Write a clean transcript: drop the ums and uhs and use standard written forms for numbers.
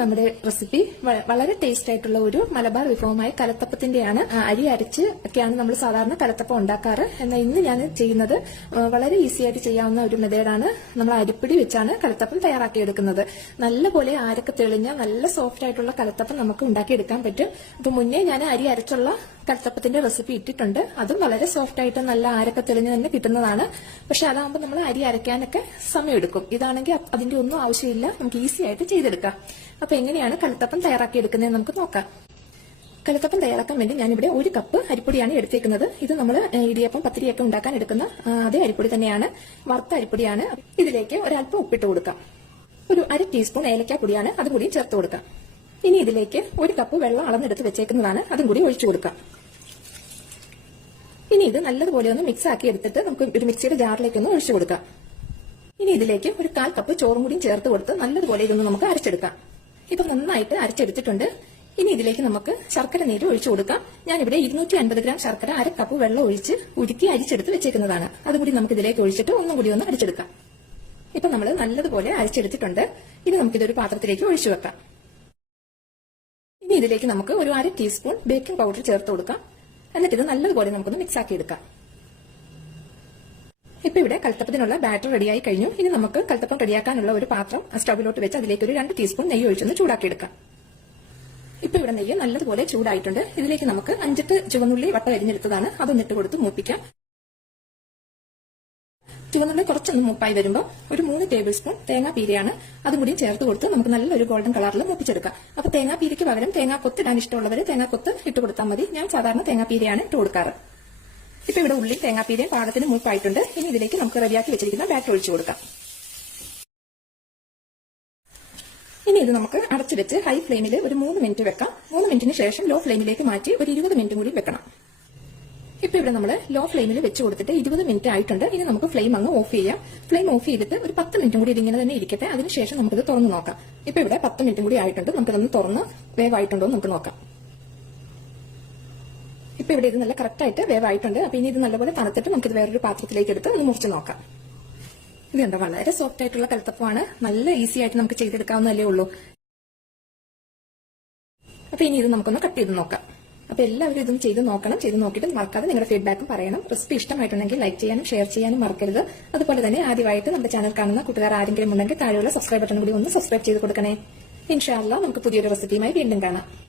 നമ്മുടെ റെസിപ്പി വളരെ ടേസ്റ്റ് ആയിട്ടുള്ള ഒരു മലബാർ വിഭവമായ കലത്തപ്പത്തിന്റെയാണ്. അരി അരച്ച് ഒക്കെയാണ് നമ്മൾ സാധാരണ കലത്തപ്പം ഉണ്ടാക്കാറ്. എന്നാൽ ഇന്ന് ഞാൻ ചെയ്യുന്നത് വളരെ ഈസി ആയിട്ട് ചെയ്യാവുന്ന ഒരു മെത്തേഡാണ്. നമ്മൾ അരിപ്പൊടി വെച്ചാണ് കലത്തപ്പം തയ്യാറാക്കിയെടുക്കുന്നത്. നല്ലപോലെ ആരൊക്കെ തെളിഞ്ഞ നല്ല സോഫ്റ്റ് ആയിട്ടുള്ള കലത്തപ്പം നമുക്ക് ഉണ്ടാക്കിയെടുക്കാൻ പറ്റും. അപ്പൊ മുന്നേ ഞാൻ അരി അരച്ചുള്ള കലത്തപ്പത്തിന്റെ റെസിപ്പി ഇട്ടിട്ടുണ്ട്. അതും വളരെ സോഫ്റ്റ് ആയിട്ട് നല്ല ആരൊക്കെ തെളിഞ്ഞ് തന്നെ കിട്ടുന്നതാണ്. പക്ഷെ അതാകുമ്പോൾ നമ്മൾ അരി അരയ്ക്കാനൊക്കെ സമയമെടുക്കും. ഇതാണെങ്കിൽ അതിന്റെ ഒന്നും ആവശ്യമില്ല, നമുക്ക് ഈസി ആയിട്ട് ചെയ്തെടുക്കാം. അപ്പൊ എങ്ങനെയാണ് കലത്തപ്പം തയ്യാറാക്കിയെടുക്കുന്നത് നമുക്ക് നോക്കാം. കലത്തപ്പം തയ്യാറാക്കാൻ വേണ്ടി ഞാനിവിടെ 1 കപ്പ് അരിപ്പൊടിയാണ് എടുത്തേക്കുന്നത്. ഇത് നമ്മൾ ഇടിയപ്പം പത്തിരിയൊക്കെ ഉണ്ടാക്കാൻ എടുക്കുന്ന അതേ അരിപ്പൊടി തന്നെയാണ്, വറുത്ത അരിപ്പൊടിയാണ്. ഇതിലേക്ക് ഒരല്പം ഉപ്പിട്ട് കൊടുക്കാം. ഒരു 1/2 ടീസ്പൂൺ ഏലക്കാപ്പൊടിയാണ്, അതും കൂടി ചേർത്ത് കൊടുക്കാം. ഇനി ഇതിലേക്ക് 1 കപ്പ് വെള്ളം അളന്നെടുത്ത് വെച്ചേക്കുന്നതാണ്, അതും കൂടി ഒഴിച്ചു കൊടുക്കാം. ഇനി ഇത് നല്ലതുപോലെ ഒന്ന് മിക്സ് ആക്കി എടുത്തിട്ട് നമുക്ക് ഒരു മിക്സിയുടെ ജാറിലേക്ക് ഒന്ന് ഒഴിച്ചു കൊടുക്കാം. ഇനി ഇതിലേക്ക് ഒരു 1/4 കപ്പ് ചോറും കൂടി ചേർത്ത് കൊടുത്ത് നല്ലതുപോലെ ഇതൊന്ന് നമുക്ക് അരച്ചെടുക്കാം. ഇപ്പൊ നന്നായിട്ട് അരച്ചെടുത്തിട്ടുണ്ട്. ഇനി ഇതിലേക്ക് നമുക്ക് ശർക്കര നീര് ഒഴിച്ചു കൊടുക്കാം. ഞാനിവിടെ 250 ഗ്രാം ശർക്കര 1/2 കപ്പ് വെള്ളം ഒഴിച്ച് ഉരുക്കി അരിച്ചെടുത്ത് വെച്ചേക്കുന്നതാണ്. അതുകൂടി നമുക്ക് ഇതിലേക്ക് ഒഴിച്ചിട്ട് ഒന്നും കൂടി ഒന്ന് അരിച്ചെടുക്കാം. ഇപ്പൊ നമ്മൾ നല്ലതുപോലെ അരച്ചെടുത്തിട്ടുണ്ട്. ഇനി നമുക്കിതൊരു പാത്രത്തിലേക്ക് ഒഴിച്ചു വെക്കാം. ഇനി ഇതിലേക്ക് നമുക്ക് ഒരു 1/2 ടീസ്പൂൺ ബേക്കിംഗ് പൗഡർ ചേർത്ത് കൊടുക്കാം. എന്നിട്ട് ഇത് നല്ലതുപോലെ നമുക്കൊന്ന് മിക്സ് ആക്കി എടുക്കാം. ഇപ്പൊ ഇവിടെ കലത്തപ്പത്തിനുള്ള ബാറ്റർ റെഡിയായി കഴിഞ്ഞു. ഇനി നമുക്ക് കലത്തപ്പം റെഡിയാക്കാനുള്ള ഒരു പാത്രം സ്റ്റൗവിലോട്ട് വെച്ച് അതിലേക്ക് ഒരു 2 ടീസ്പൂൺ നെയ്യ് ഒഴിച്ചൊന്ന് ചൂടാക്കിയെടുക്കാം. ഇപ്പൊ ഇവിടെ നെയ്യ് നല്ലതുപോലെ ചൂടായിട്ടുണ്ട്. ഇതിലേക്ക് നമുക്ക് 5 ചുവന്നുള്ളി വട്ടം അരിഞ്ഞെടുത്തതാണ്, അതൊന്നിട്ട് കൊടുത്ത് മൂപ്പിക്കാം. ചുവന്നുള്ളി കുറച്ചൊന്ന് മൂപ്പായി വരുമ്പോൾ ഒരു 3 ടേബിൾ സ്പൂൺ തേങ്ങാപ്പീരയാണ്, അതും കൂടി ചേർത്ത് കൊടുത്ത് നമുക്ക് നല്ലൊരു ഗോൾഡൻ കളറിൽ മൂപ്പിച്ചെടുക്കാം. അപ്പൊ തേങ്ങാപ്പീരയ്ക്ക് പകരം തേങ്ങാക്കൊത്ത് ഇടാൻ ഇഷ്ടമുള്ളവർ തേങ്ങാക്കൊത്ത് ഇട്ട് കൊടുത്താൽ മതി. ഞാൻ സാധാരണ തേങ്ങാപ്പീരയാണ് ഇട്ട് കൊടുക്കാറ്. ഇപ്പൊ ഇവിടെ ഉള്ളി തേങ്ങാപ്പീരയും പാകത്തിന് മൂപ്പായിട്ടുണ്ട്. ഇനി ഇതിലേക്ക് നമുക്ക് റെഡിയാക്കി വെച്ചിരിക്കുന്ന ബാറ്റർ ഒഴിച്ചു കൊടുക്കാം. ഇനി ഇത് നമുക്ക് അടച്ചു വെച്ച് ഹൈ ഫ്ലെയിമിൽ ഒരു 3 മിനിറ്റ് വെക്കാം. 3 മിനിറ്റിന് ശേഷം ലോ ഫ്ലെയിമിലേക്ക് മാറ്റി ഒരു 20 മിനിറ്റ് കൂടി വെക്കണം. ഇപ്പൊ ഇവിടെ നമ്മൾ ലോ ഫ്ലെയിമിൽ വെച്ച് കൊടുത്തിട്ട് 20 മിനിറ്റ് ആയിട്ടുണ്ട്. ഇനി നമുക്ക് ഫ്ലെയിം അങ്ങ് ഓഫ് ചെയ്യാം. ഫ്ലെയിം ഓഫ് ചെയ്തിട്ട് ഒരു 10 മിനിറ്റും കൂടി ഇതിങ്ങനെ തന്നെ ഇരിക്കട്ടെ. അതിനുശേഷം നമുക്കിത് തുറന്ന് നോക്കാം. ഇപ്പൊ ഇവിടെ 10 മിനിറ്റും കൂടി ആയിട്ടുണ്ട്. നമുക്കിതൊന്ന് തുറന്ന് വേവായിട്ടുണ്ടോ എന്ന് നമുക്ക് നോക്കാം. ഇപ്പൊ ഇവിടെ ഇത് നല്ല കറക്റ്റ് ആയിട്ട് വേവായിട്ടുണ്ട്. അപ്പൊ ഇനി ഇത് നല്ലപോലെ തണുത്തിട്ട് നമുക്കിത് വേറൊരു പാത്രത്തിലേക്ക് എടുത്ത് ഒന്ന് മുറിച്ച് നോക്കാം. ഇത് കണ്ടോ, വളരെ സോഫ്റ്റ് ആയിട്ടുള്ള കലത്തപ്പമാണ്. നല്ല ഈസി ആയിട്ട് നമുക്ക് ചെയ്തെടുക്കാവുന്നതല്ലേ ഉള്ളൂ. അപ്പൊ ഇനി ഇത് നമുക്കൊന്ന് കട്ട് ചെയ്ത് നോക്കാം. അപ്പൊ എല്ലാവരും ഇതും ചെയ്ത് നോക്കണം. ചെയ്ത് നോക്കിയിട്ട് മറക്കാതെ നിങ്ങളുടെ ഫീഡ്ബാക്കും പറയണം. റെസിപ്പി ഇഷ്ടമായിട്ടുണ്ടെങ്കിൽ ലൈക്ക് ചെയ്യാനും ഷെയർ ചെയ്യാനും മറക്കരുത്. അതുപോലെ തന്നെ ആദ്യമായിട്ട് നമ്മുടെ ചാനൽ കാണുന്ന കൂട്ടുകാർ ആരെങ്കിലും ഉണ്ടെങ്കിൽ താഴെയുള്ള സബ്സ്ക്രൈബ് ബട്ടൺ കൂടി ഒന്ന് സബ്സ്ക്രൈബ് ചെയ്ത് കൊടുക്കണേ. ഇൻഷാ അല്ലാഹ് നമുക്ക് പുതിയൊരു റെസിപ്പിയുമായി വീണ്ടും കാണാം.